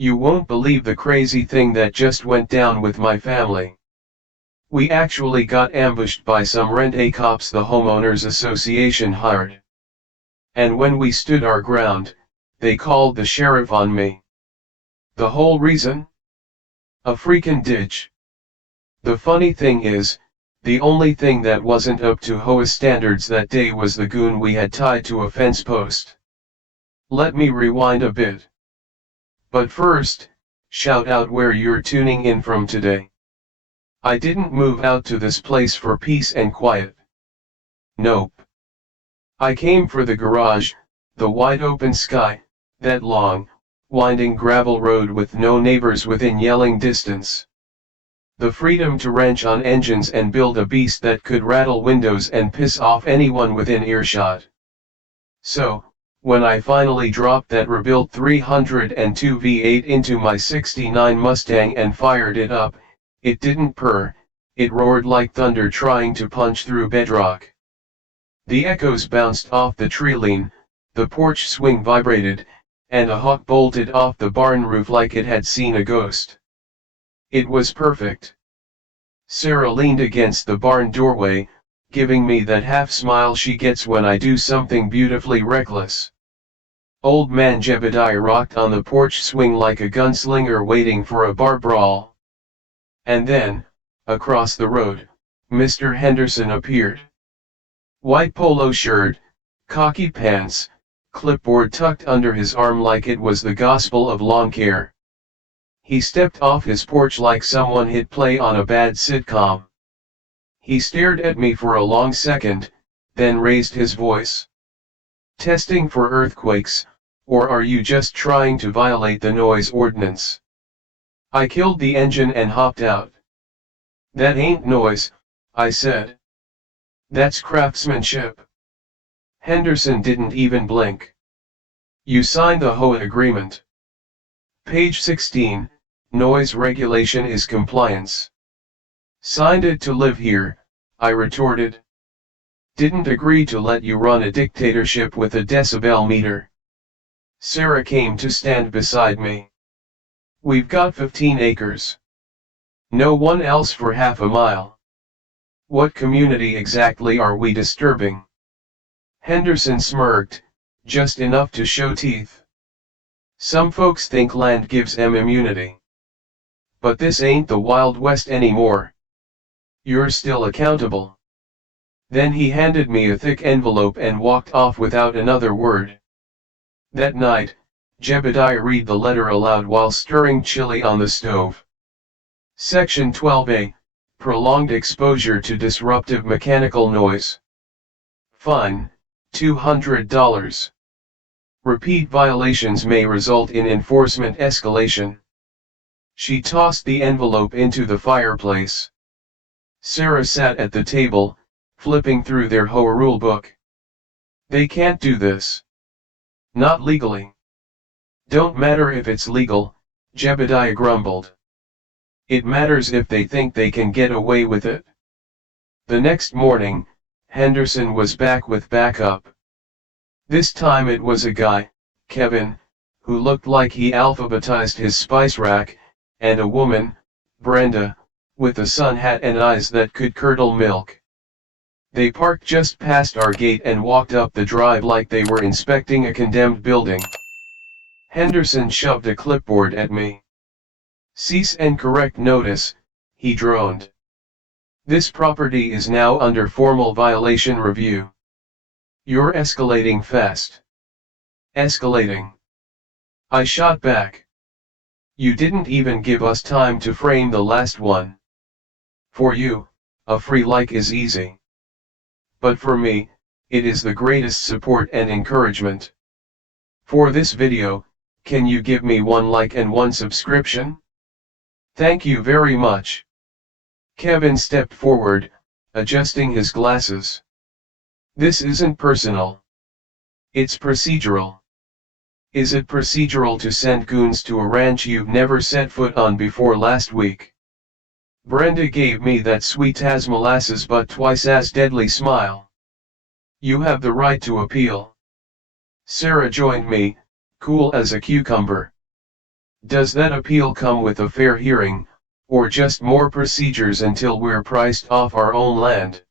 You won't believe the crazy thing that just went down with my family. We actually got ambushed by some rent-a-cops the homeowners association hired. And when we stood our ground, they called the sheriff on me. The whole reason? A freakin' ditch. The funny thing is, the only thing that wasn't up to HOA standards that day was the goon we had tied to a fence post. Let me rewind a bit. But first, shout out where you're tuning in from today. I didn't move out to this place for peace and quiet. Nope. I came for the garage, the wide open sky, that long, winding gravel road with no neighbors within yelling distance. The freedom to wrench on engines and build a beast that could rattle windows and piss off anyone within earshot. So, when I finally dropped that rebuilt 302 V8 into my '69 Mustang and fired it up, it didn't purr, it roared like thunder trying to punch through bedrock. The echoes bounced off the treeline, the porch swing vibrated, and a hawk bolted off the barn roof like it had seen a ghost. It was perfect. Sarah leaned against the barn doorway, giving me that half smile she gets when I do something beautifully reckless. Old man Jebediah rocked on the porch swing like a gunslinger waiting for a bar brawl. And then, across the road, Mr. Henderson appeared. White polo shirt, khaki pants, clipboard tucked under his arm like it was the gospel of lawn care. He stepped off his porch like someone hit play on a bad sitcom. He stared at me for a long second, then raised his voice. Testing for earthquakes, or are you just trying to violate the noise ordinance? I killed the engine and hopped out. That ain't noise, I said. That's craftsmanship. Henderson didn't even blink. You signed the HOA agreement. Page 16, noise regulation is compliance. Signed it to live here, I retorted. Didn't agree to let you run a dictatorship with a decibel meter. Sarah came to stand beside me. We've got 15 acres. No one else for half a mile. What community exactly are we disturbing? Henderson smirked, just enough to show teeth. Some folks think land gives them immunity. But this ain't the Wild West anymore. You're still accountable. Then he handed me a thick envelope and walked off without another word. That night, Jebediah read the letter aloud while stirring chili on the stove. Section 12A, Prolonged exposure to disruptive mechanical noise. Fine, $200. Repeat violations may result in enforcement escalation. She tossed the envelope into the fireplace. Sarah sat at the table, flipping through their HOA rulebook. They can't do this. Not legally. Don't matter if it's legal, Jebediah grumbled. It matters if they think they can get away with it. The next morning, Henderson was back with backup. This time it was a guy, Kevin, who looked like he alphabetized his spice rack, and a woman, Brenda, with a sun hat and eyes that could curdle milk. They parked just past our gate and walked up the drive like they were inspecting a condemned building. Henderson shoved a clipboard at me. Cease and correct notice, he droned. This property is now under formal violation review. You're escalating fast. Escalating. I shot back. You didn't even give us time to frame the last one. For you, a free like is easy. But for me, it is the greatest support and encouragement. For this video, can you give me 1 like and 1 subscription? Thank you very much. Kevin stepped forward, adjusting his glasses. This isn't personal. It's procedural. Is it procedural to send goons to a ranch you've never set foot on before last week? Brenda gave me that sweet as molasses but twice as deadly smile. You have the right to appeal. Sarah joined me, cool as a cucumber. Does that appeal come with a fair hearing, or just more procedures until we're priced off our own land?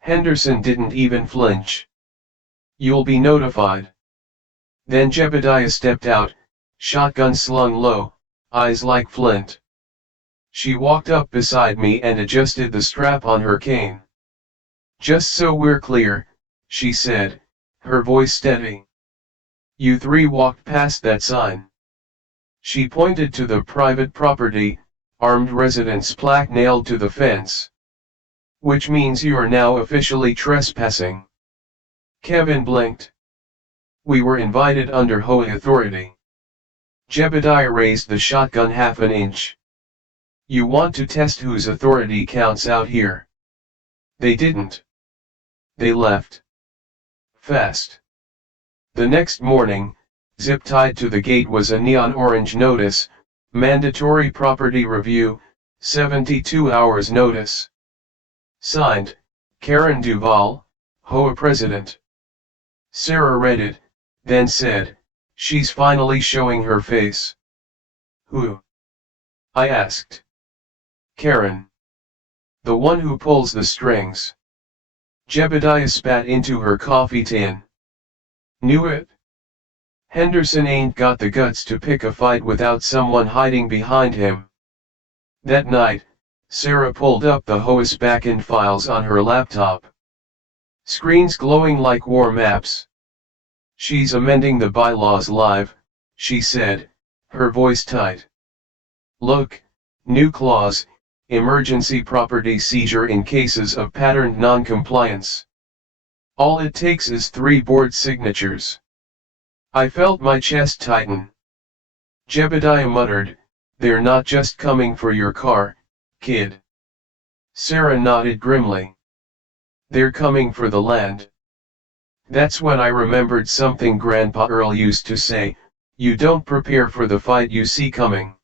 Henderson didn't even flinch. You'll be notified. Then Jebediah stepped out, shotgun slung low, eyes like flint. She walked up beside me and adjusted the strap on her cane. Just so we're clear, she said, her voice steady. You three walked past that sign. She pointed to the private property, armed residence plaque nailed to the fence. Which means you are now officially trespassing. Kevin blinked. We were invited under Hoey authority. Jebediah raised the shotgun half an inch. You want to test whose authority counts out here? They didn't. They left. Fast. The next morning, zip-tied to the gate was a neon orange notice, mandatory property review, 72 hours notice. Signed, Karen Duval, HOA President. Sarah read it, then said, she's finally showing her face. Who? I asked. Karen. The one who pulls the strings. Jebediah spat into her coffee tin. Knew it? Henderson ain't got the guts to pick a fight without someone hiding behind him. That night, Sarah pulled up the HOA's backend files on her laptop. Screens glowing like war maps. She's amending the bylaws live, she said, her voice tight. Look, new clause, emergency property seizure in cases of patterned non-compliance. All it takes is 3 board signatures. I felt my chest tighten. Jebediah muttered, they're not just coming for your car, kid. Sarah nodded grimly. They're coming for the land. That's when I remembered something Grandpa Earl used to say, you don't prepare for the fight you see coming.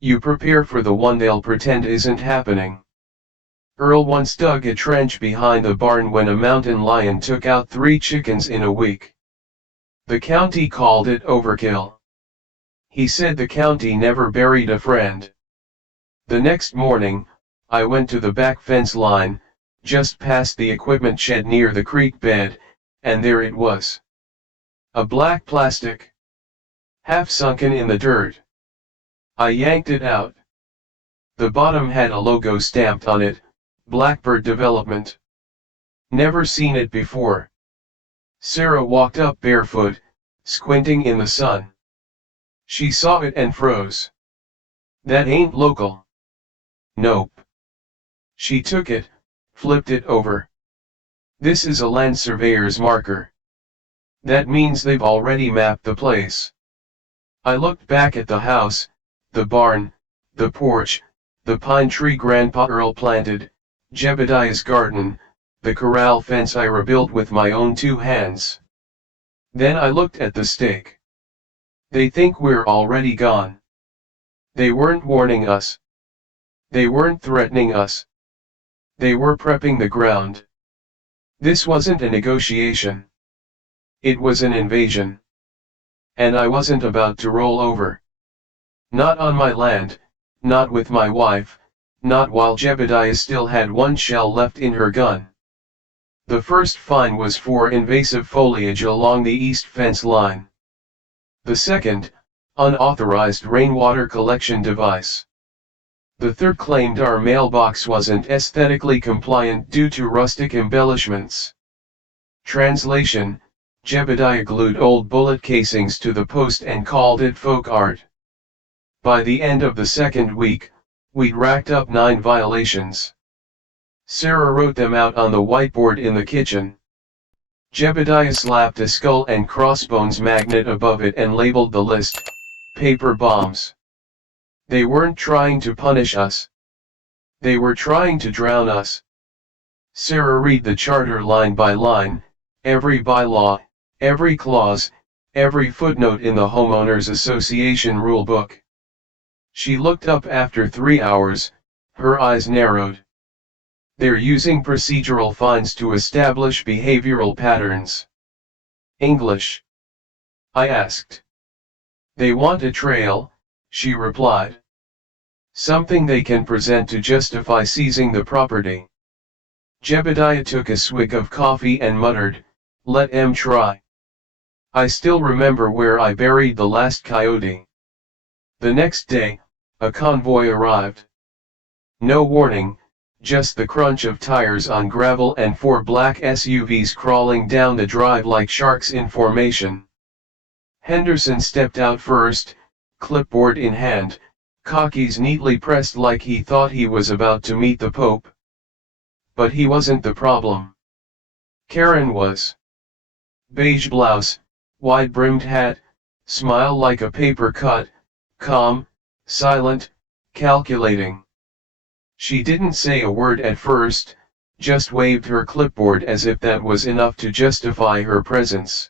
You prepare for the one they'll pretend isn't happening. Earl once dug a trench behind the barn when a mountain lion took out 3 chickens in a week. The county called it overkill. He said the county never buried a friend. The next morning, I went to the back fence line, just past the equipment shed near the creek bed, and there it was. A black plastic. Half sunken in the dirt. I yanked it out. The bottom had a logo stamped on it, Blackbird Development. Never seen it before. Sarah walked up barefoot, squinting in the sun. She saw it and froze. That ain't local. Nope. She took it, flipped it over. This is a land surveyor's marker. That means they've already mapped the place. I looked back at the house, the barn, the porch, the pine tree Grandpa Earl planted, Jebediah's garden, the corral fence I rebuilt with my own 2 hands. Then I looked at the stake. They think we're already gone. They weren't warning us. They weren't threatening us. They were prepping the ground. This wasn't a negotiation. It was an invasion. And I wasn't about to roll over. Not on my land, not with my wife, not while Jebediah still had 1 shell left in her gun. The first fine was for invasive foliage along the east fence line. The second, unauthorized rainwater collection device. The third claimed our mailbox wasn't aesthetically compliant due to rustic embellishments. Translation, Jebediah glued old bullet casings to the post and called it folk art. By the end of the second week, we'd racked up 9 violations. Sarah wrote them out on the whiteboard in the kitchen. Jebediah slapped a skull and crossbones magnet above it and labeled the list, paper bombs. They weren't trying to punish us. They were trying to drown us. Sarah read the charter line by line, every bylaw, every clause, every footnote in the Homeowners Association rulebook. She looked up after 3 hours, her eyes narrowed. They're using procedural fines to establish behavioral patterns. English? I asked. They want a trail, she replied. Something they can present to justify seizing the property. Jebediah took a swig of coffee and muttered, "Let 'em try. I still remember where I buried the last coyote." The next day, a convoy arrived. No warning, just the crunch of tires on gravel and 4 black SUVs crawling down the drive like sharks in formation. Henderson stepped out first, clipboard in hand, khakis neatly pressed like he thought he was about to meet the Pope. But he wasn't the problem. Karen was. Beige blouse, wide-brimmed hat, smile like a paper cut, calm, silent, calculating. She didn't say a word at first, just waved her clipboard as if that was enough to justify her presence.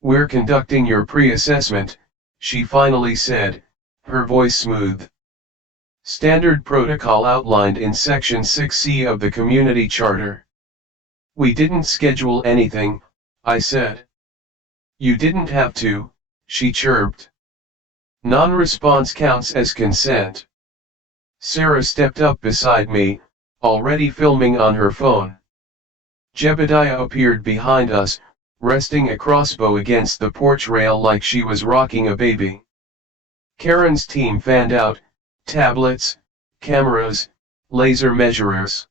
"We're conducting your pre-assessment," she finally said, her voice smooth. Standard protocol outlined in Section 6C of the Community Charter. "We didn't schedule anything," I said. "You didn't have to," she chirped. "Non-response counts as consent." Sarah stepped up beside me, already filming on her phone. Jebediah appeared behind us, resting a crossbow against the porch rail like she was rocking a baby. Karen's team fanned out, tablets, cameras, laser measurers.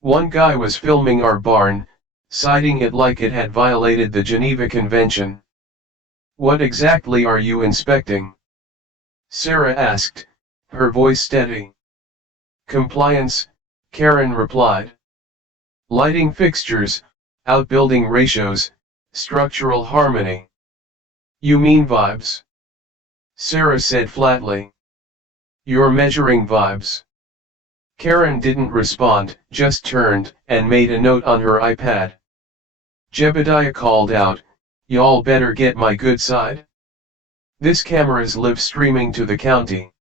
One guy was filming our barn, citing it like it had violated the Geneva Convention. "What exactly are you inspecting?" Sarah asked, her voice steady. "Compliance," Karen replied. "Lighting fixtures, outbuilding ratios, structural harmony." "You mean vibes?" Sarah said flatly. "You're measuring vibes." Karen didn't respond, just turned and made a note on her iPad. Jebediah called out, "Y'all better get my good side. This camera's live streaming to the county."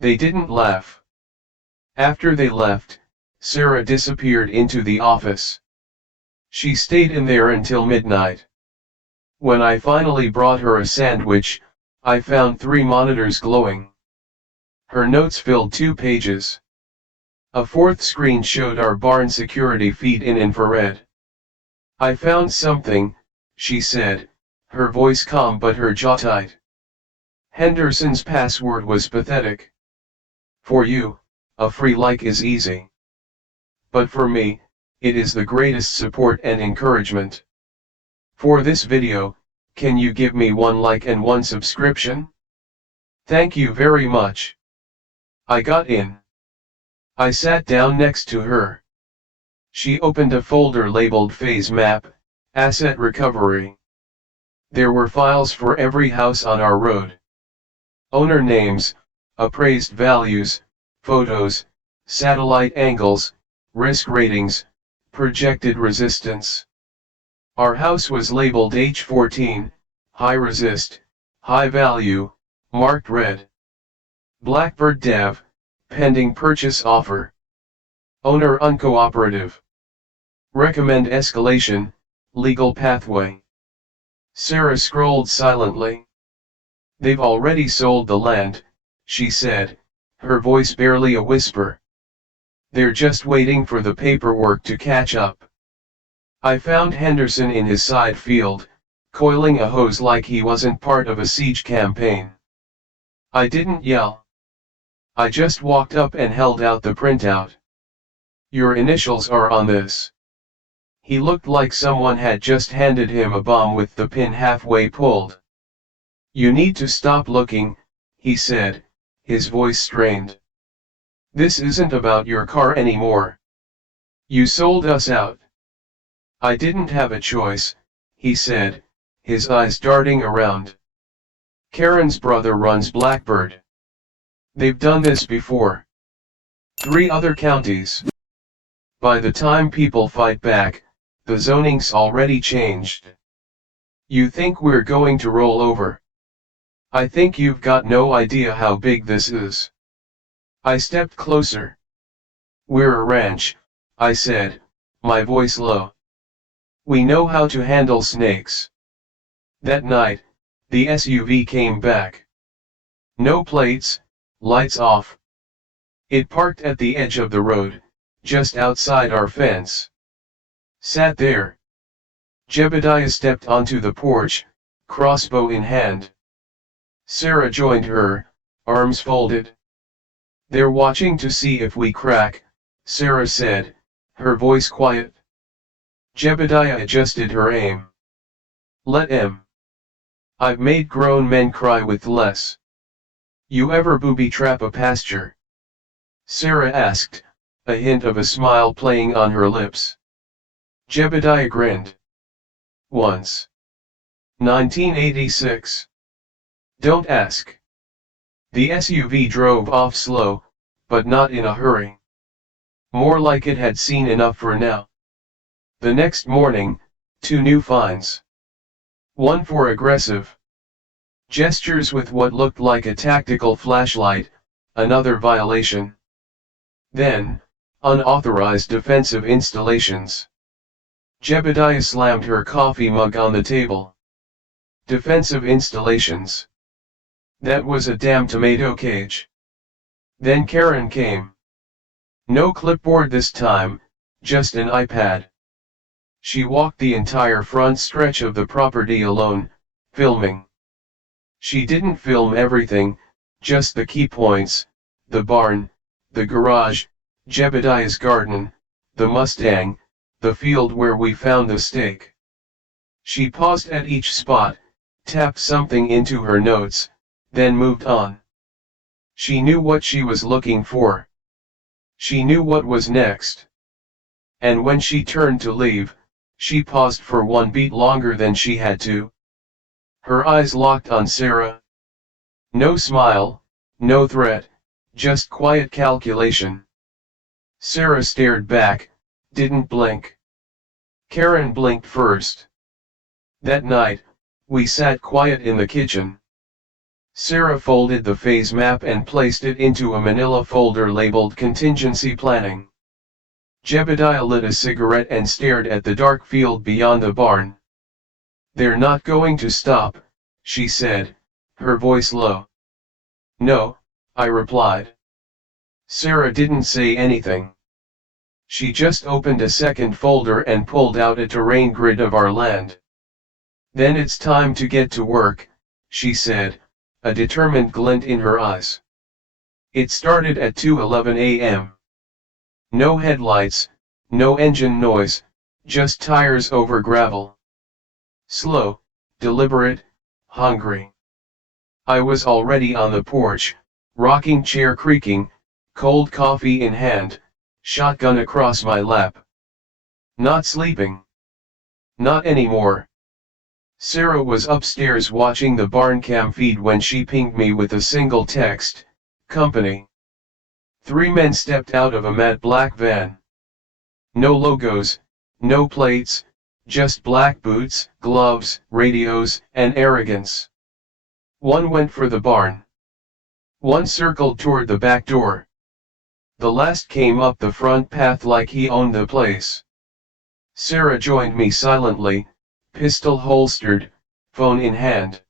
They didn't laugh. After they left, Sarah disappeared into the office. She stayed in there until midnight. When I finally brought her a sandwich, I found 3 monitors glowing. Her notes filled 2 pages. A 4th screen showed our barn security feed in infrared. "I found something," she said, her voice calm but her jaw tight. Henderson's password was pathetic. "For you, a free like is easy. But for me, it is the greatest support and encouragement. For this video, can you give me 1 like and 1 subscription? Thank you very much." I got in. I sat down next to her. She opened a folder labeled Phase Map, Asset Recovery. There were files for every house on our road. Owner names, appraised values, photos, satellite angles, risk ratings, projected resistance. Our house was labeled H14, high resist, high value, marked red. Blackbird Dev, pending purchase offer. Owner uncooperative. Recommend escalation, legal pathway. Sarah scrolled silently. "They've already sold the land," she said, her voice barely a whisper. "They're just waiting for the paperwork to catch up." I found Henderson in his side field, coiling a hose like he wasn't part of a siege campaign. I didn't yell. I just walked up and held out the printout. "Your initials are on this." He looked like someone had just handed him a bomb with the pin halfway pulled. "You need to stop looking," he said, his voice strained. "This isn't about your car anymore. You sold us out." "I didn't have a choice," he said, his eyes darting around. "Karen's brother runs Blackbird. They've done this before. 3 other counties. By the time people fight back, the zoning's already changed. You think we're going to roll over? I think you've got no idea how big this is." I stepped closer. "We're a ranch," I said, my voice low. "We know how to handle snakes." That night, The SUV came back. No plates, lights off. It parked at the edge of the road, just outside our fence. Sat there. Jebediah stepped onto the porch, crossbow in hand. Sarah joined her, arms folded. "They're watching to see if we crack," Sarah said, her voice quiet. Jebediah adjusted her aim. "Let 'em. I've made grown men cry with less." "You ever booby trap a pasture?" Sarah asked, a hint of a smile playing on her lips. Jebediah grinned. "Once. 1986. Don't ask." The SUV drove off slow, but not in a hurry. More like it had seen enough for now. The next morning, 2 new fines. One for aggressive gestures with what looked like a tactical flashlight, another violation. Then, unauthorized defensive installations. Jebediah slammed her coffee mug on the table. Defensive installations. That was a damn tomato cage. Then Karen came. No clipboard this time, just an iPad. She walked the entire front stretch of the property alone, filming. She didn't film everything, just the key points: the barn, the garage, Jebediah's garden, the Mustang, the field where we found the stake. She paused at each spot, tapped something into her notes, then moved on. She knew what she was looking for. She knew what was next. And when she turned to leave, she paused for 1 beat longer than she had to. Her eyes locked on Sarah. No smile, no threat, just quiet calculation. Sarah stared back, didn't blink. Karen blinked first. That night, we sat quiet in the kitchen. Sarah folded the phase map and placed it into a manila folder labeled contingency planning. Jebediah lit a cigarette and stared at the dark field beyond the barn. "They're not going to stop," she said, her voice low. "No," I replied. Sarah didn't say anything. She just opened a second folder and pulled out a terrain grid of our land. "Then it's time to get to work," she said, a determined glint in her eyes. It started at 2:11 a.m. No headlights, no engine noise, just tires over gravel. Slow, deliberate, hungry. I was already on the porch, rocking chair creaking, cold coffee in hand, shotgun across my lap. Not sleeping. Not anymore. Sarah was upstairs watching the barn cam feed when she pinged me with a single text: "Company." 3 men stepped out of a matte black van. No logos, no plates, just black boots, gloves, radios, and arrogance. One went for the barn. One circled toward the back door. The last came up the front path like he owned the place. Sarah joined me silently, pistol holstered, phone in hand.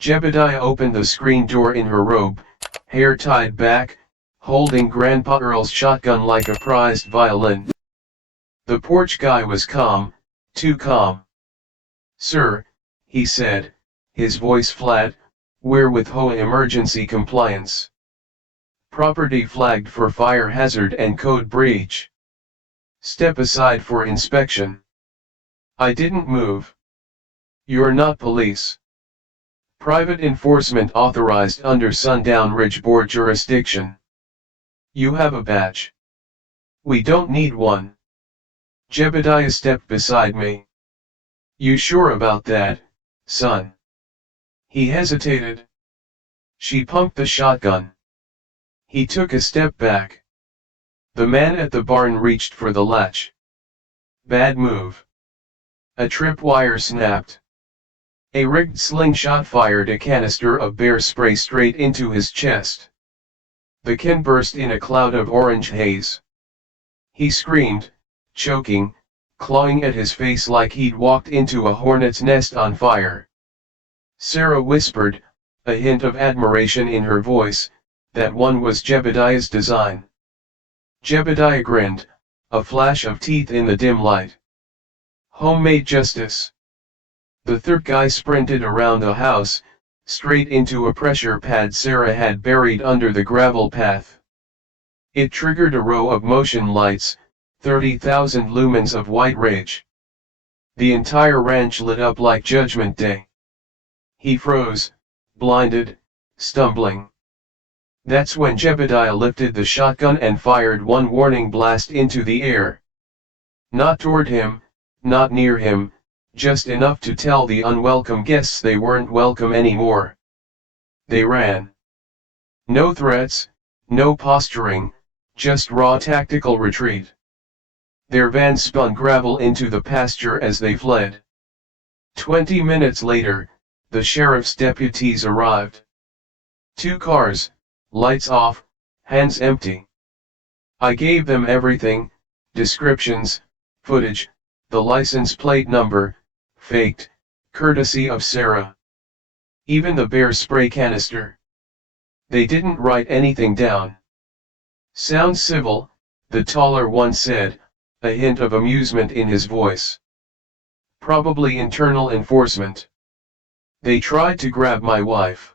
Jebediah opened the screen door in her robe, hair tied back, holding Grandpa Earl's shotgun like a prized violin. The porch guy was calm, too calm. "Sir," he said, his voice flat, "we're with HOA emergency compliance. Property flagged for fire hazard and code breach. Step aside for inspection." I didn't move. "You're not police. Private enforcement authorized under Sundown Ridge Board jurisdiction. You have a badge." "We don't need one." Jebediah stepped beside me. "You sure about that, son?" He hesitated. She pumped the shotgun. He took a step back. The man at the barn reached for the latch. Bad move. A tripwire snapped. A rigged slingshot fired a canister of bear spray straight into his chest. The can burst in a cloud of orange haze. He screamed, choking, clawing at his face like he'd walked into a hornet's nest on fire. Sarah whispered, a hint of admiration in her voice, that one was Jebediah's design. Jebediah grinned, a flash of teeth in the dim light. Homemade justice. The third guy sprinted around the house, straight into a pressure pad Sarah had buried under the gravel path. It triggered a row of motion lights, 30,000 lumens of white rage. The entire ranch lit up like Judgment Day. He froze, blinded, stumbling. That's when Jebediah lifted the shotgun and fired one warning blast into the air. Not toward him, not near him, just enough to tell the unwelcome guests they weren't welcome anymore. They ran. No threats, no posturing, just raw tactical retreat. Their van spun gravel into the pasture as they fled. 20 minutes later, the sheriff's deputies arrived. 2 cars, lights off, hands empty. I gave them everything, descriptions, footage, the license plate number, faked, courtesy of Sarah. Even the bear spray canister. They didn't write anything down. Sounds civil, the taller one said, a hint of amusement in his voice. Probably internal enforcement. They tried to grab my wife.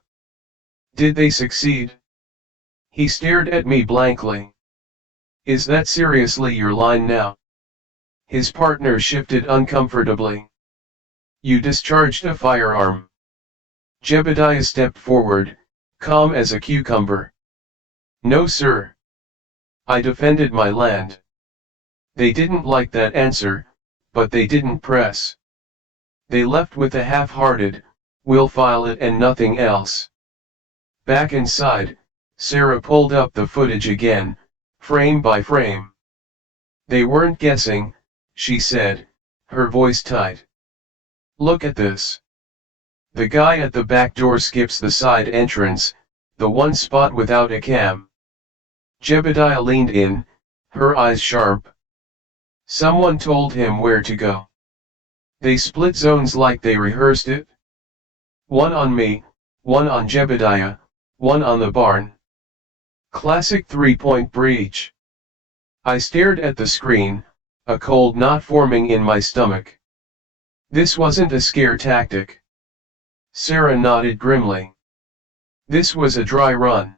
Did they succeed? He stared at me blankly. Is that seriously your line now? His partner shifted uncomfortably. You discharged a firearm. Jebediah stepped forward, calm as a cucumber. No sir. I defended my land. They didn't like that answer, but they didn't press. They left with a half-hearted, we'll file it and nothing else. Back inside, Sarah pulled up the footage again, frame by frame. They weren't guessing, she said, her voice tight. Look at this. The guy at the back door skips the side entrance, the one spot without a cam. Jebediah leaned in, her eyes sharp. Someone told him where to go. They split zones like they rehearsed it. One on me, one on Jebediah, one on the barn. Classic 3-point breach. I stared at the screen, a cold knot forming in my stomach. This wasn't a scare tactic. Sarah nodded grimly. This was a dry run.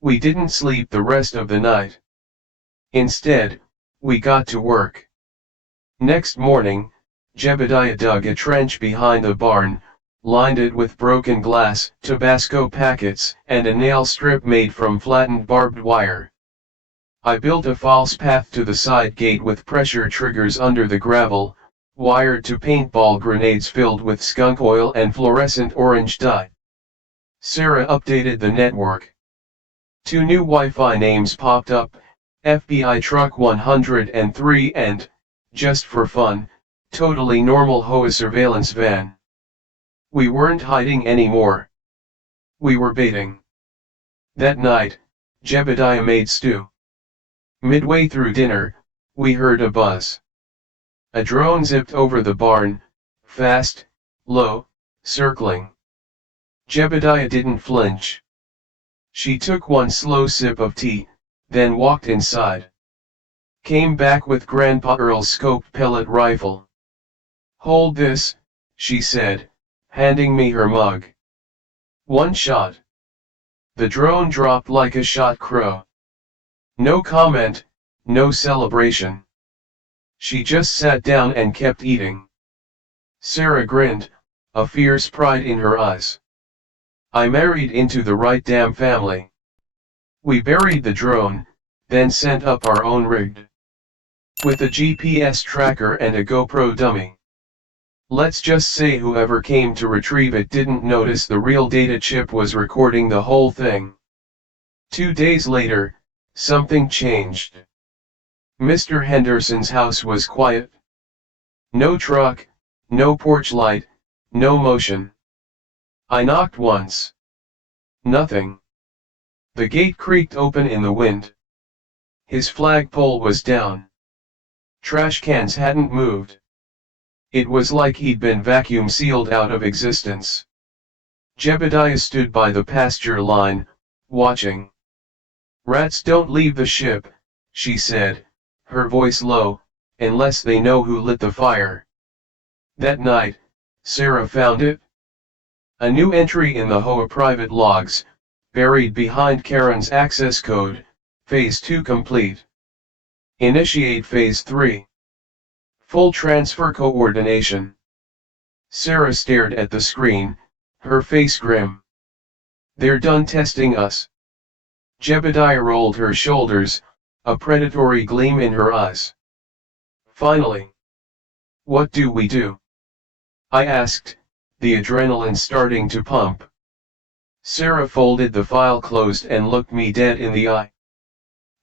We didn't sleep the rest of the night. Instead, we got to work. Next morning, Jebediah dug a trench behind the barn, lined it with broken glass, Tabasco packets, and a nail strip made from flattened barbed wire. I built a false path to the side gate with pressure triggers under the gravel, wired to paintball grenades filled with skunk oil and fluorescent orange dye. Sarah updated the network. 2 new Wi-Fi names popped up, FBI Truck 103 and, just for fun, totally normal HOA surveillance van. We weren't hiding anymore. We were baiting. That night, Jebediah made stew. Midway through dinner, we heard a buzz. A drone zipped over the barn, fast, low, circling. Jebediah didn't flinch. She took one slow sip of tea, then walked inside. Came back with Grandpa Earl's scoped pellet rifle. Hold this, she said, handing me her mug. 1 shot. The drone dropped like a shot crow. No comment, no celebration. She just sat down and kept eating. Sarah grinned, a fierce pride in her eyes. I married into the right damn family. We buried the drone, then sent up our own rig. With a GPS tracker and a GoPro dummy. Let's just say whoever came to retrieve it didn't notice the real data chip was recording the whole thing. 2 days later, something changed. Mr. Henderson's house was quiet. No truck, no porch light, no motion. I knocked once. Nothing. The gate creaked open in the wind. His flagpole was down. Trash cans hadn't moved. It was like he'd been vacuum sealed out of existence. Jebediah stood by the pasture line, watching. "Rats don't leave the ship," she said, her voice low, "unless they know who lit the fire." That night, Sarah found it. A new entry in the HOA private logs, buried behind Karen's access code, Phase 2 complete. Initiate Phase 3. Full transfer coordination. Sarah stared at the screen, her face grim. "They're done testing us." Jebediah rolled her shoulders, a predatory gleam in her eyes. "Finally. What do we do?" I asked, the adrenaline starting to pump. Sarah folded the file closed and looked me dead in the eye.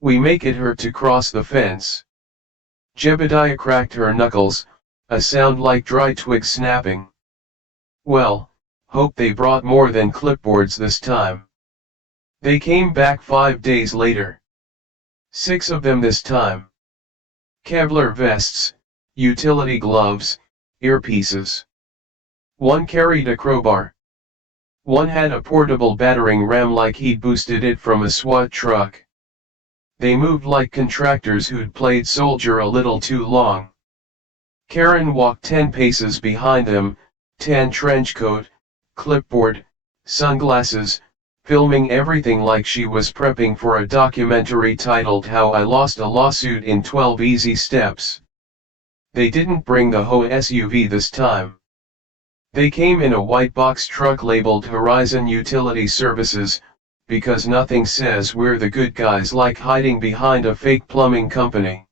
"We make it her to cross the fence." Jebediah cracked her knuckles, a sound like dry twigs snapping. "Well, hope they brought more than clipboards this time." They came back 5 days later. 6 of them this time. Kevlar vests, utility gloves, earpieces. One carried a crowbar. One had a portable battering ram like he'd boosted it from a SWAT truck. They moved like contractors who'd played soldier a little too long. Karen walked 10 paces behind them, tan trench coat, clipboard, sunglasses, filming everything like she was prepping for a documentary titled "How I Lost a Lawsuit in 12 Easy Steps." They didn't bring the HOA SUV this time. They came in a white box truck labeled Horizon Utility Services, because nothing says we're the good guys like hiding behind a fake plumbing company.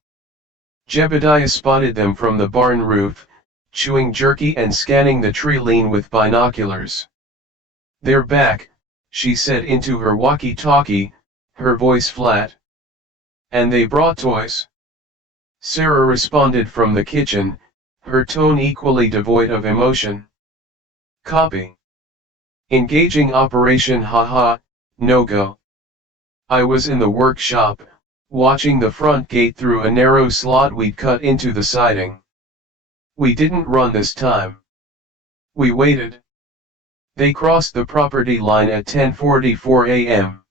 Jebediah spotted them from the barn roof, chewing jerky and scanning the tree line with binoculars. "They're back," she said into her walkie-talkie, her voice flat. "And they brought toys." Sarah responded from the kitchen, her tone equally devoid of emotion. "Copy. Engaging operation haha, no go." I was in the workshop, watching the front gate through a narrow slot we'd cut into the siding. We didn't run this time. We waited. They crossed the property line at 10:44 a.m.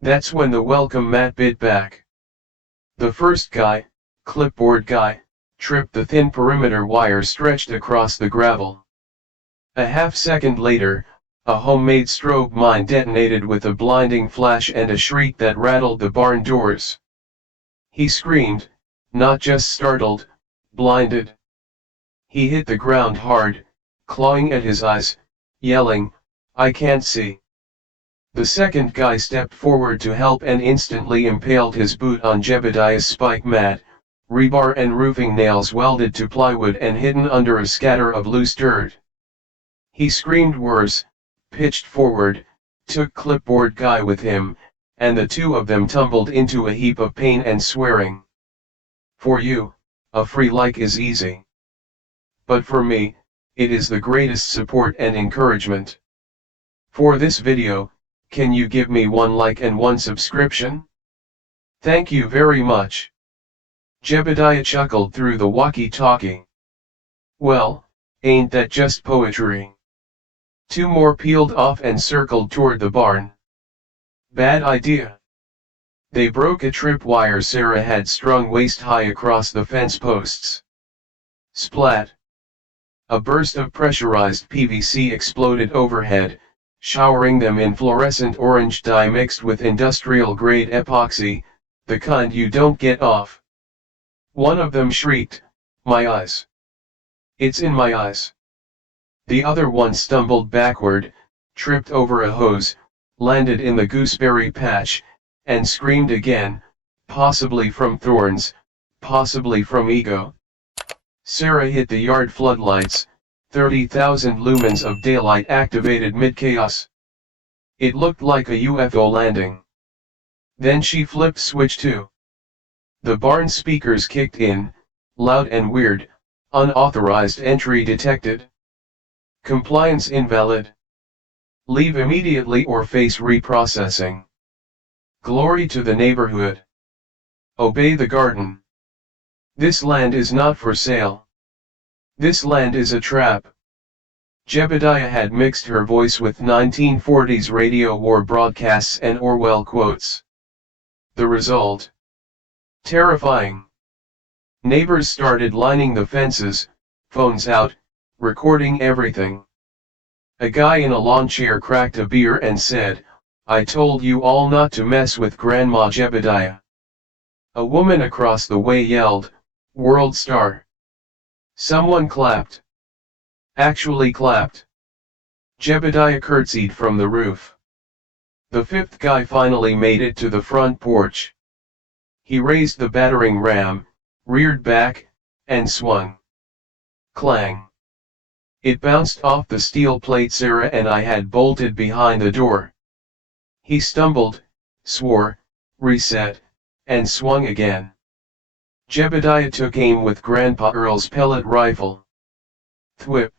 That's when the welcome mat bit back. The first guy, clipboard guy, tripped the thin perimeter wire stretched across the gravel. A half-second later, a homemade strobe mine detonated with a blinding flash and a shriek that rattled the barn doors. He screamed, not just startled, blinded. He hit the ground hard, clawing at his eyes, yelling, "I can't see." The second guy stepped forward to help and instantly impaled his boot on Jebediah's spike mat, rebar and roofing nails welded to plywood and hidden under a scatter of loose dirt. He screamed worse, pitched forward, took clipboard guy with him, and the two of them tumbled into a heap of pain and swearing. For you, a free like is easy. But for me, it is the greatest support and encouragement. For this video, can you give me 1 like and 1 subscription? Thank you very much. Jebediah chuckled through the walkie-talkie. Well, ain't that just poetry? 2 more peeled off and circled toward the barn. Bad idea. They broke a tripwire Sarah had strung waist-high across the fence posts. Splat. A burst of pressurized PVC exploded overhead, showering them in fluorescent orange dye mixed with industrial-grade epoxy, the kind you don't get off. One of them shrieked, "My eyes! It's in my eyes!" The other one stumbled backward, tripped over a hose, landed in the gooseberry patch, and screamed again, possibly from thorns, possibly from ego. Sarah hit the yard floodlights, 30,000 lumens of daylight activated mid-chaos. It looked like a UFO landing. Then she flipped switch 2. The barn speakers kicked in, loud and weird, unauthorized entry detected. Compliance invalid. Leave immediately or face reprocessing. Glory to the neighborhood. Obey the garden. This land is not for sale. This land is a trap. Jebediah had mixed her voice with 1940s radio war broadcasts and Orwell quotes. The result? Terrifying. Neighbors started lining the fences, phones out, recording everything. A guy in a lawn chair cracked a beer and said, "I told you all not to mess with Grandma Jebediah." A woman across the way yelled, "World star." Someone clapped. Actually clapped. Jebediah curtsied from the roof. The fifth guy finally made it to the front porch. He raised the battering ram, reared back, and swung. Clang. It bounced off the steel plate Sarah and I had bolted behind the door. He stumbled, swore, reset, and swung again. Jebediah took aim with Grandpa Earl's pellet rifle. Thwip.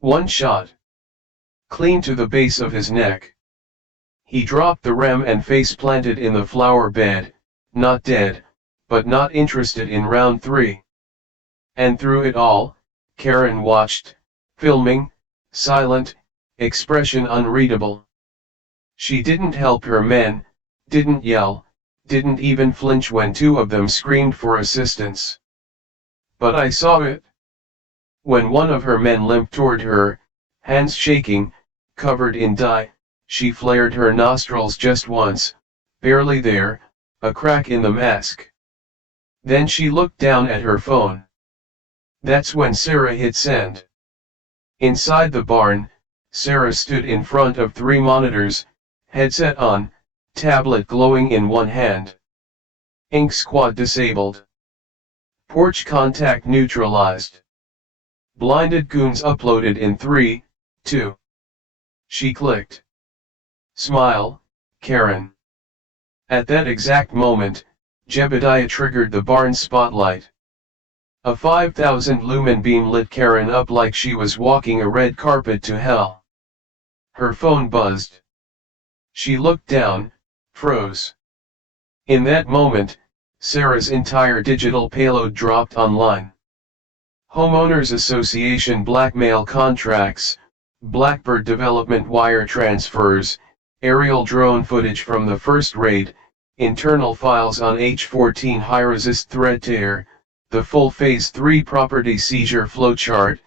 One shot. Clean to the base of his neck. He dropped the ram and face planted in the flower bed, not dead, but not interested in round 3. And through it all, Karen watched, filming, silent, expression unreadable. She didn't help her men, didn't yell, didn't even flinch when 2 of them screamed for assistance. But I saw it. When one of her men limped toward her, hands shaking, covered in dye, she flared her nostrils just once, barely there, a crack in the mask. Then she looked down at her phone. That's when Sarah hit send. Inside the barn, Sarah stood in front of 3 monitors, headset on, tablet glowing in one hand. Ink squad disabled. Porch contact neutralized. Blinded goons uploaded in 3, 2. She clicked. Smile, Karen. At that exact moment, Jebediah triggered the barn spotlight. A 5,000 lumen beam lit Karen up like she was walking a red carpet to hell. Her phone buzzed. She looked down, froze. In that moment, Sarah's entire digital payload dropped online. Homeowners Association blackmail contracts, Blackbird development wire transfers, aerial drone footage from the first raid, internal files on H14 high-resist thread tear, the full Phase 3 property seizure flowchart,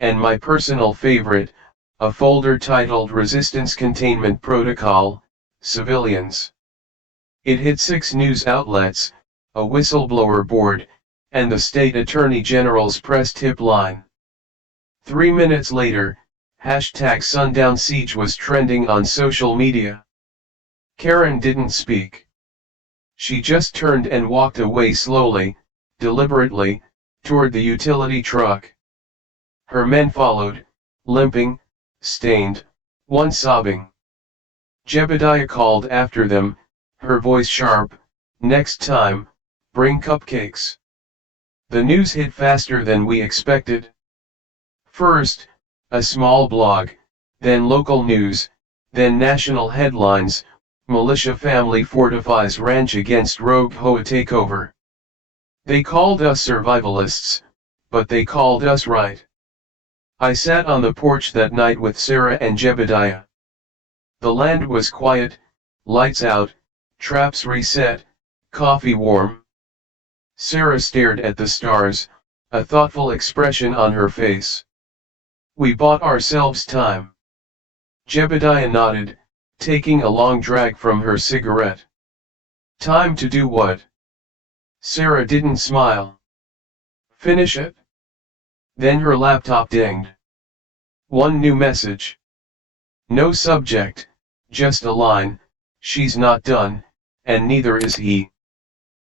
and my personal favorite, a folder titled Resistance Containment Protocol, Civilians. It hit 6 news outlets, a whistleblower board, and the State Attorney General's press tip line. 3 minutes later, #Sundown Siege was trending on social media. Karen didn't speak. She just turned and walked away slowly, deliberately, toward the utility truck. Her men followed, limping, stained, one sobbing. Jebediah called after them, her voice sharp, "Next time, bring cupcakes." The news hit faster than we expected. First, a small blog, then local news, then national headlines, "Militia family fortifies ranch against rogue Hoa takeover." They called us survivalists, but they called us right. I sat on the porch that night with Sarah and Jebediah. The land was quiet, lights out, traps reset, coffee warm. Sarah stared at the stars, a thoughtful expression on her face. We bought ourselves time. Jebediah nodded, taking a long drag from her cigarette. Time to do what? Sarah didn't smile. Finish it? Then her laptop dinged. One new message. No subject, just a line, "She's not done, and neither is he."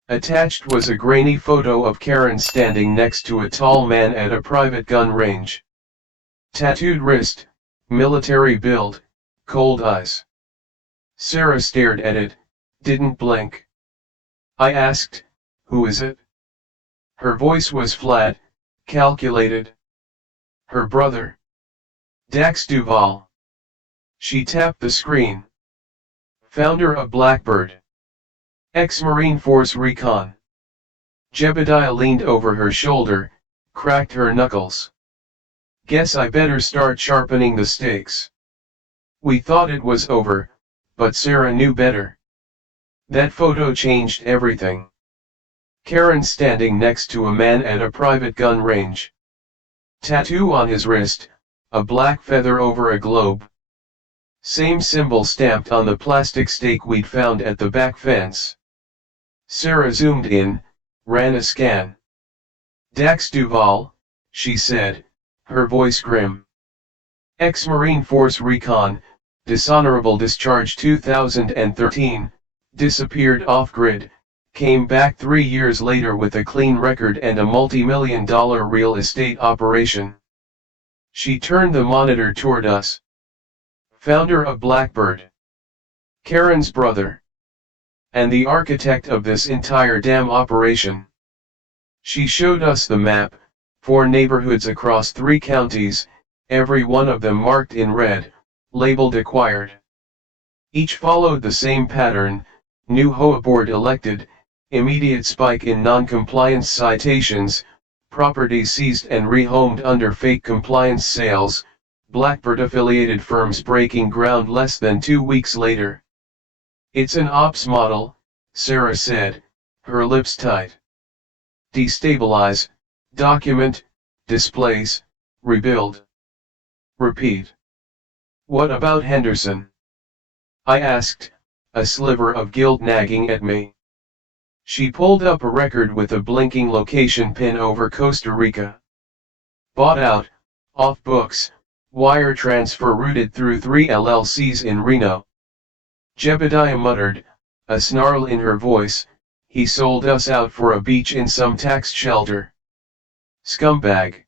Attached was a grainy photo of Karen standing next to a tall man at a private gun range. Tattooed wrist, military build, cold eyes. Sarah stared at it, didn't blink. I asked, "Who is it?" Her voice was flat, calculated. Her brother. Dax Duval. She tapped the screen. Founder of Blackbird. Ex-Marine Force Recon. Jebediah leaned over her shoulder, cracked her knuckles. Guess I better start sharpening the stakes. We thought it was over, but Sarah knew better. That photo changed everything. Karen standing next to a man at a private gun range. Tattoo on his wrist, a black feather over a globe. Same symbol stamped on the plastic stake we'd found at the back fence. Sarah zoomed in, ran a scan. Dax Duval, she said, her voice grim. Ex-Marine Force Recon, dishonorable discharge 2013, disappeared off-grid, came back 3 years later with a clean record and a multi-million-dollar real estate operation. She turned the monitor toward us. Founder of Blackbird. Karen's brother. And the architect of this entire damn operation. She showed us the map, 4 neighborhoods across 3 counties, every one of them marked in red, labeled acquired. Each followed the same pattern: new HOA board elected, immediate spike in non-compliance citations, properties seized and rehomed under fake compliance sales, Blackbird-affiliated firms breaking ground less than 2 weeks later. It's an ops model, Sarah said, her lips tight. Destabilize, document, displace, rebuild. Repeat. What about Henderson? I asked, a sliver of guilt nagging at me. She pulled up a record with a blinking location pin over Costa Rica. Bought out, off books, wire transfer routed through 3 LLCs in Reno. Jebediah muttered, a snarl in her voice, he sold us out for a beach in some tax shelter. Scumbag.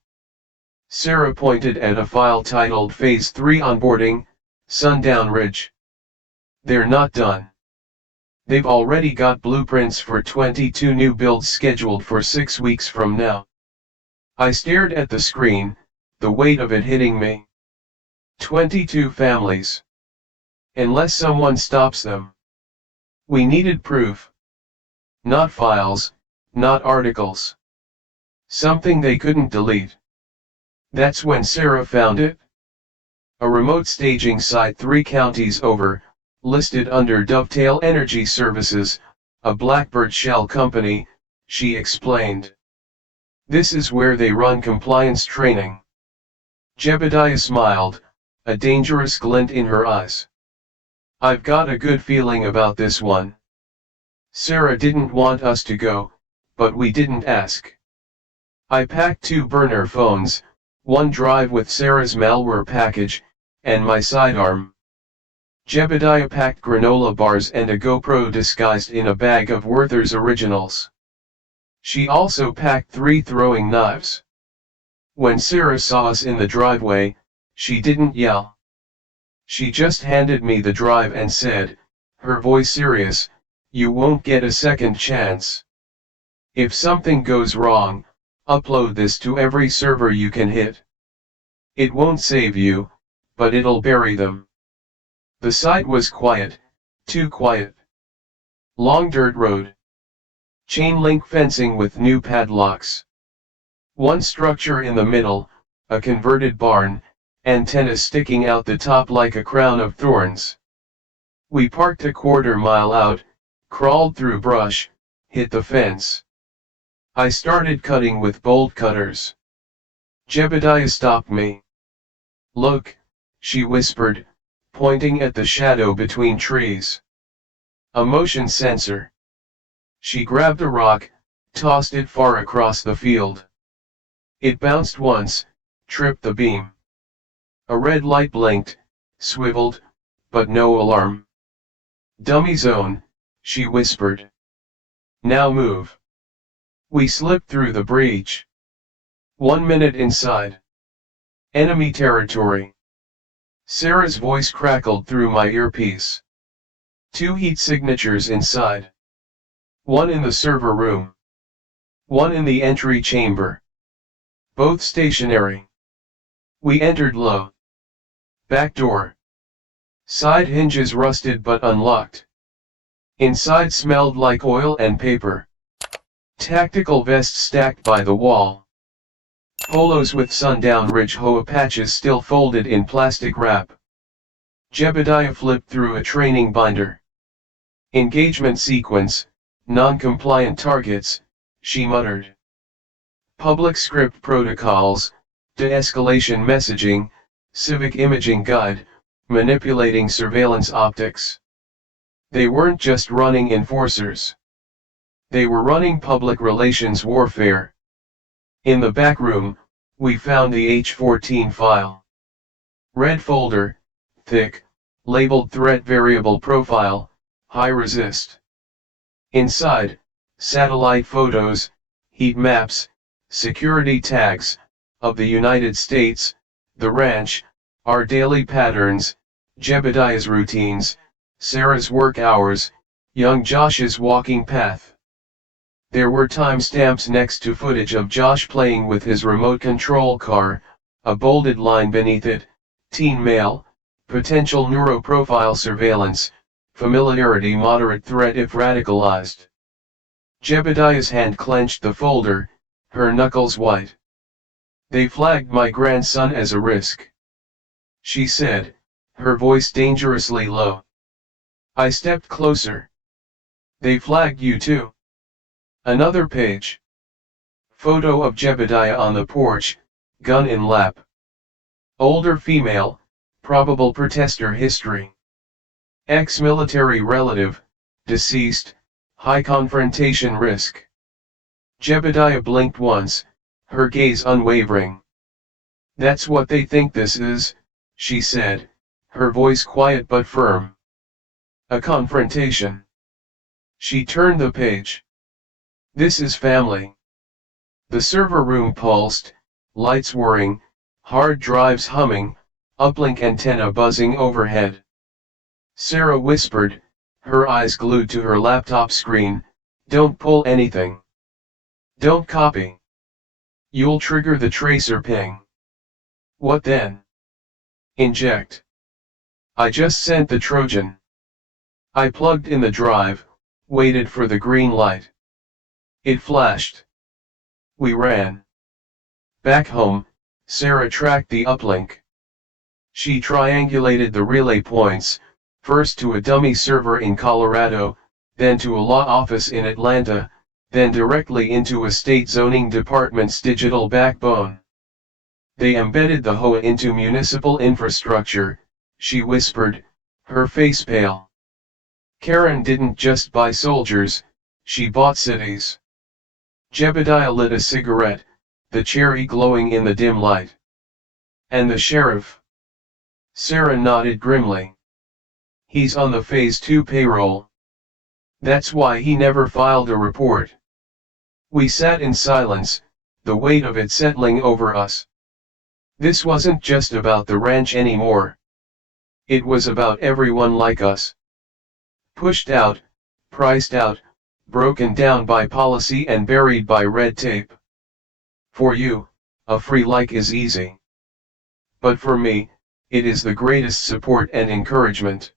Sarah pointed at a file titled Phase 3 Onboarding, Sundown Ridge. They're not done. They've already got blueprints for 22 new builds scheduled for 6 weeks from now. I stared at the screen, the weight of it hitting me. 22 families. Unless someone stops them. We needed proof. Not files, not articles. Something they couldn't delete. That's when Sarah found it. A remote staging site 3 counties over, listed under Dovetail Energy Services, a Blackbird shell company, she explained. This is where they run compliance training. Jebediah smiled, a dangerous glint in her eyes. I've got a good feeling about this one. Sarah didn't want us to go, but we didn't ask. I packed 2 burner phones, 1 drive with Sarah's malware package, and my sidearm. Jebediah packed granola bars and a GoPro disguised in a bag of Werther's Originals. She also packed 3 throwing knives. When Sarah saw us in the driveway, she didn't yell. She just handed me the drive and said, her voice serious, you won't get a second chance. If something goes wrong, upload this to every server you can hit. It won't save you, but it'll bury them. The site was quiet, too quiet. Long dirt road. Chain link fencing with new padlocks. 1 structure in the middle, a converted barn, antennas sticking out the top like a crown of thorns. We parked a quarter-mile out, crawled through brush, hit the fence. I started cutting with bolt cutters. Jebediah stopped me. Look, she whispered, pointing at the shadow between trees. A motion sensor. She grabbed a rock, tossed it far across the field. It bounced once, tripped the beam. A red light blinked, swiveled, but no alarm. Dummy zone, she whispered. Now move. We slipped through the breach. 1 minute inside. Enemy territory. Sarah's voice crackled through my earpiece. 2 heat signatures inside. 1 in the server room. 1 in the entry chamber. Both stationary. We entered low. Back door. Side hinges rusted but unlocked. Inside smelled like oil and paper. Tactical vests stacked by the wall. Polos with Sundown Ridge Hoa patches still folded in plastic wrap. Jebediah flipped through a training binder. Engagement sequence, non-compliant targets, she muttered. Public script protocols, de-escalation messaging, civic imaging guide, manipulating surveillance optics. They weren't just running enforcers. They were running public relations warfare. In the back room, we found the H14 file. Red folder, thick, labeled threat variable profile, high resist. Inside, satellite photos, heat maps, security tags, of the United States, the ranch, our daily patterns, Jebediah's routines, Sarah's work hours, young Josh's walking path. There were timestamps next to footage of Josh playing with his remote control car, a bolded line beneath it, teen male, potential neuroprofile surveillance, familiarity moderate threat if radicalized. Jebediah's hand clenched the folder, her knuckles white. They flagged my grandson as a risk, she said, her voice dangerously low. I stepped closer. They flagged you too. Another page. Photo of Jebediah on the porch, gun in lap. Older female, probable protester history. Ex-military relative, deceased, high confrontation risk. Jebediah blinked once, her gaze unwavering. That's what they think this is, she said, her voice quiet but firm. A confrontation. She turned the page. This is family. The server room pulsed, lights whirring, hard drives humming, uplink antenna buzzing overhead. Sarah whispered, her eyes glued to her laptop screen, don't pull anything. Don't copy. You'll trigger the tracer ping. What then? Inject. I just sent the Trojan. I plugged in the drive, waited for the green light. It flashed. We ran. Back home, Sarah tracked the uplink. She triangulated the relay points, first to a dummy server in Colorado, then to a law office in Atlanta, then directly into a state zoning department's digital backbone. They embedded the HOA into municipal infrastructure, she whispered, her face pale. Karen didn't just buy soldiers, she bought cities. Jebediah lit a cigarette, the cherry glowing in the dim light. And the sheriff? Sarah nodded grimly. He's on the Phase 2 payroll. That's why he never filed a report. We sat in silence, the weight of it settling over us. This wasn't just about the ranch anymore. It was about everyone like us. Pushed out, priced out, broken down by policy and buried by red tape. For you, a free like is easy. But for me, it is the greatest support and encouragement.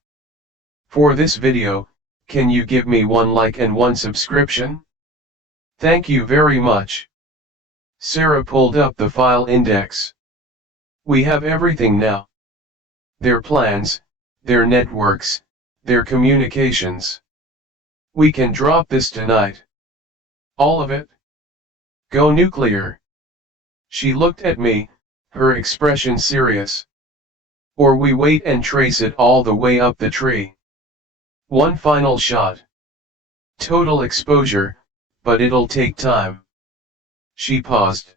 For this video, can you give me one like and one subscription? Thank you very much. Sarah pulled up the file index. We have everything now. Their plans, their networks, their communications. We can drop this tonight. All of it. Go nuclear. She looked at me, her expression serious. Or we wait and trace it all the way up the tree. One final shot. Total exposure, but it'll take time. She paused.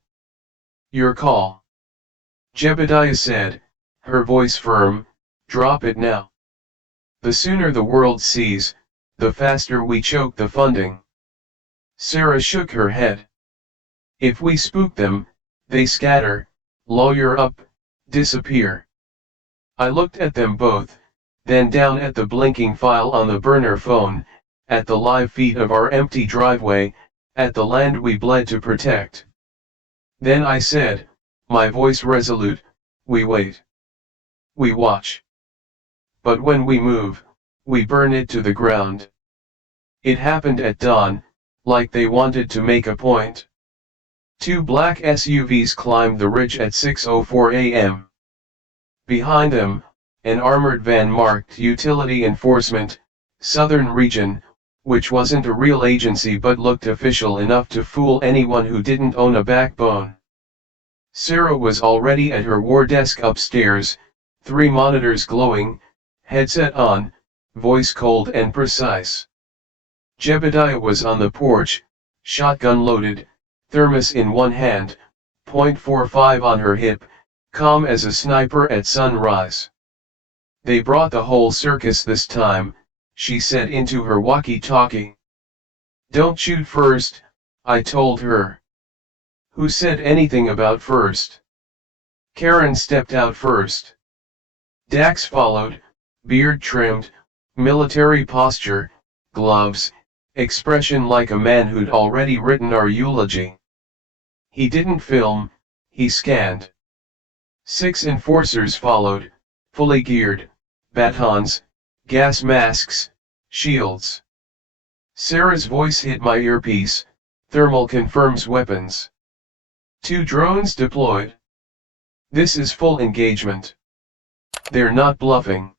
Your call. Jebediah said, her voice firm, drop it now. The sooner the world sees, the faster we choke the funding. Sarah shook her head. If we spook them, they scatter, lawyer up, disappear. I looked at them both, then down at the blinking file on the burner phone, at the live feed of our empty driveway, at the land we bled to protect. Then I said, my voice resolute, we wait. We watch. But when we move, we burn it to the ground. It happened at dawn, like they wanted to make a point. Two black SUVs climbed the ridge at 6:04 a.m. Behind them, an armored van marked Utility Enforcement, Southern Region, which wasn't a real agency but looked official enough to fool anyone who didn't own a backbone. Sarah was already at her war desk upstairs, 3 monitors glowing, headset on, voice cold and precise. Jebediah was on the porch, shotgun loaded, thermos in one hand, .45 on her hip, calm as a sniper at sunrise. "They brought the whole circus this time," she said into her walkie-talkie. "Don't shoot first," I told her. "Who said anything about first?" Karen stepped out first. Dax followed, beard trimmed, military posture, gloves, expression like a man who'd already written our eulogy. He didn't film, he scanned. 6 enforcers followed, fully geared, batons, gas masks, shields. Sarah's voice hit my earpiece, "Thermal confirms weapons. 2 drones deployed. This is full engagement. They're not bluffing."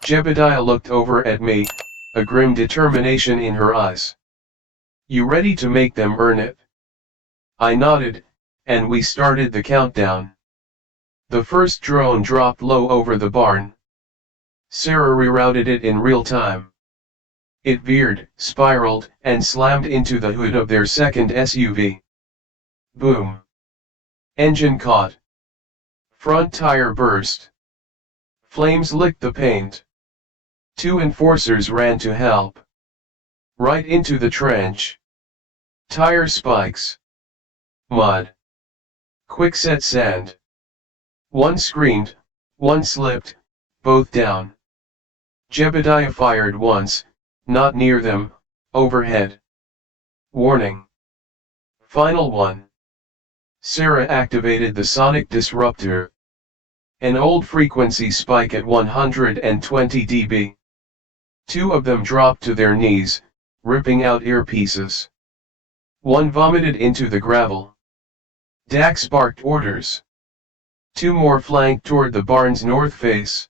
Jebediah looked over at me, a grim determination in her eyes. "You ready to make them earn it?" I nodded, and we started the countdown. The first drone dropped low over the barn. Sarah rerouted it in real time. It veered, spiraled, and slammed into the hood of their second SUV. Boom. Engine caught. Front tire burst. Flames licked the paint. 2 enforcers ran to help. Right into the trench. Tire spikes. Mud. Quickset sand. One screamed, one slipped, both down. Jebediah fired once, not near them, overhead. Warning. Final one. Sarah activated the sonic disruptor. An old frequency spike at 120 dB. 2 of them dropped to their knees, ripping out earpieces. One vomited into the gravel. Dax barked orders. 2 more flanked toward the barn's north face.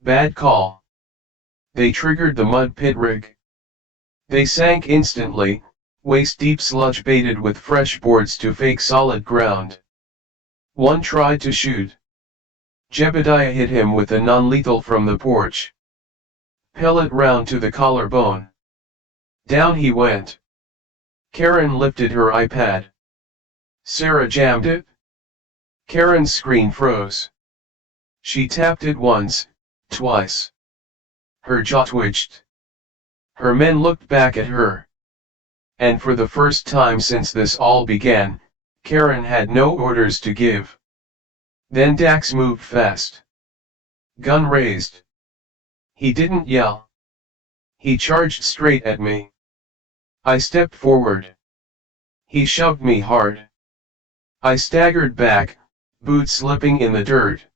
Bad call. They triggered the mud pit rig. They sank instantly, waist-deep sludge baited with fresh boards to fake solid ground. One tried to shoot. Jebediah hit him with a non-lethal from the porch. Pellet round to the collarbone. Down he went. Karen lifted her iPad. Sarah jammed it. Karen's screen froze. She tapped it once, twice. Her jaw twitched. Her men looked back at her. And for the first time since this all began, Karen had no orders to give. Then Dax moved fast. Gun raised. He didn't yell. He charged straight at me. I stepped forward. He shoved me hard. I staggered back, boots slipping in the dirt.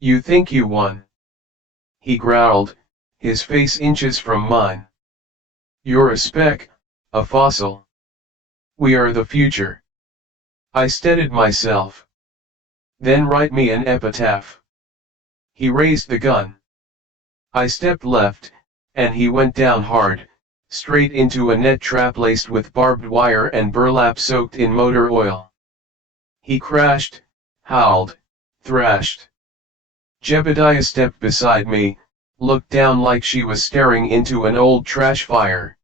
"You think you won?" he growled, his face inches from mine. "You're a speck, a fossil. We are the future." I steadied myself. "Then write me an epitaph." He raised the gun. I stepped left, and he went down hard, straight into a net trap laced with barbed wire and burlap soaked in motor oil. He crashed, howled, thrashed. Jebediah stepped beside me, looked down like she was staring into an old trash fire.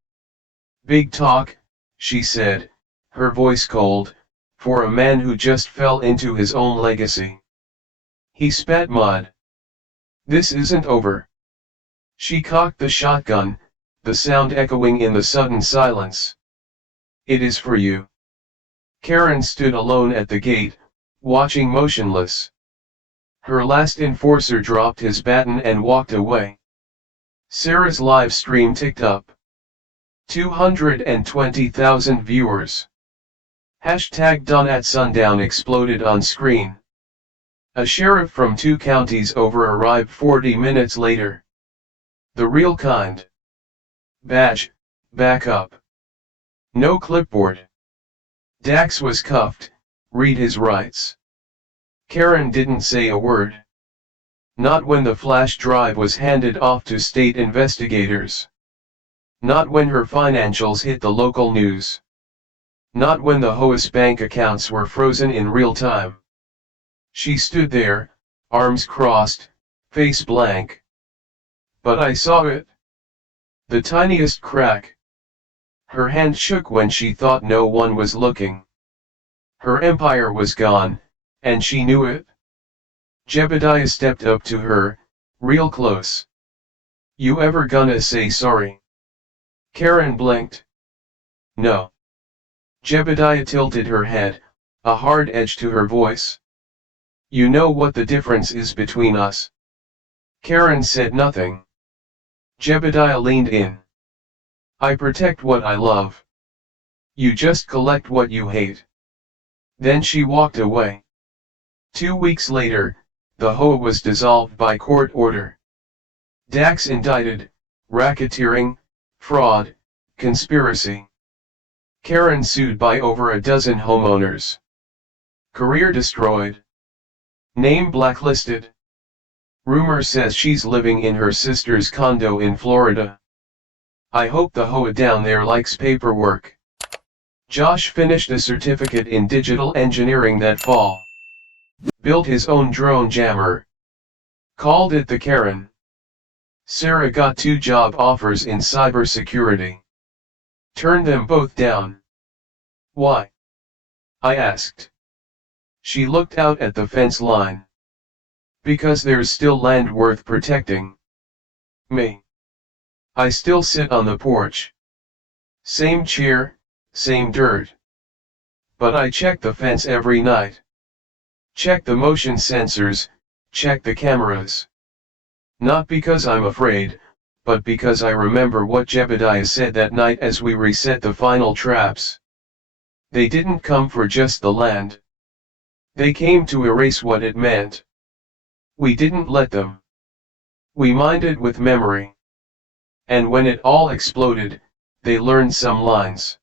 "Big talk," she said, her voice cold, for a man who just fell into his own legacy. He spat mud. "This isn't over." She cocked the shotgun, the sound echoing in the sudden silence. "It is for you." Karen stood alone at the gate, watching motionless. Her last enforcer dropped his baton and walked away. Sarah's live stream ticked up. 220,000 viewers. #Done at sundown exploded on screen. A sheriff from 2 counties over arrived 40 minutes later. The real kind. Badge, back up. No clipboard. Dax was cuffed, read his rights. Karen didn't say a word. Not when the flash drive was handed off to state investigators. Not when her financials hit the local news. Not when the Hoas bank accounts were frozen in real time. She stood there, arms crossed, face blank. But I saw it. The tiniest crack. Her hand shook when she thought no one was looking. Her empire was gone, and she knew it. Jebediah stepped up to her, real close. You ever gonna say sorry? Karen blinked. No. Jebediah tilted her head, a hard edge to her voice. You know what the difference is between us? Karen said nothing. Jebediah leaned in. I protect what I love. You just collect what you hate. Then she walked away. 2 weeks later, the HOA was dissolved by court order. Dax indicted, racketeering, fraud, conspiracy. Karen sued by over a dozen homeowners. Career destroyed. Name blacklisted. Rumor says she's living in her sister's condo in Florida. I hope the HOA down there likes paperwork. Josh finished a certificate in digital engineering that fall. Built his own drone jammer. Called it the Karen. Sarah got 2 job offers in cybersecurity. Turned them both down. Why? I asked. She looked out at the fence line. Because there's still land worth protecting. Me. I still sit on the porch. Same chair, same dirt. But I check the fence every night. Check the motion sensors, check the cameras. Not because I'm afraid, but because I remember what Jebediah said that night as we reset the final traps. They didn't come for just the land. They came to erase what it meant. We didn't let them. We mined it with memory. And when it all exploded, they learned some lines.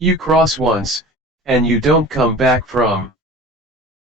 You cross once, and you don't come back from.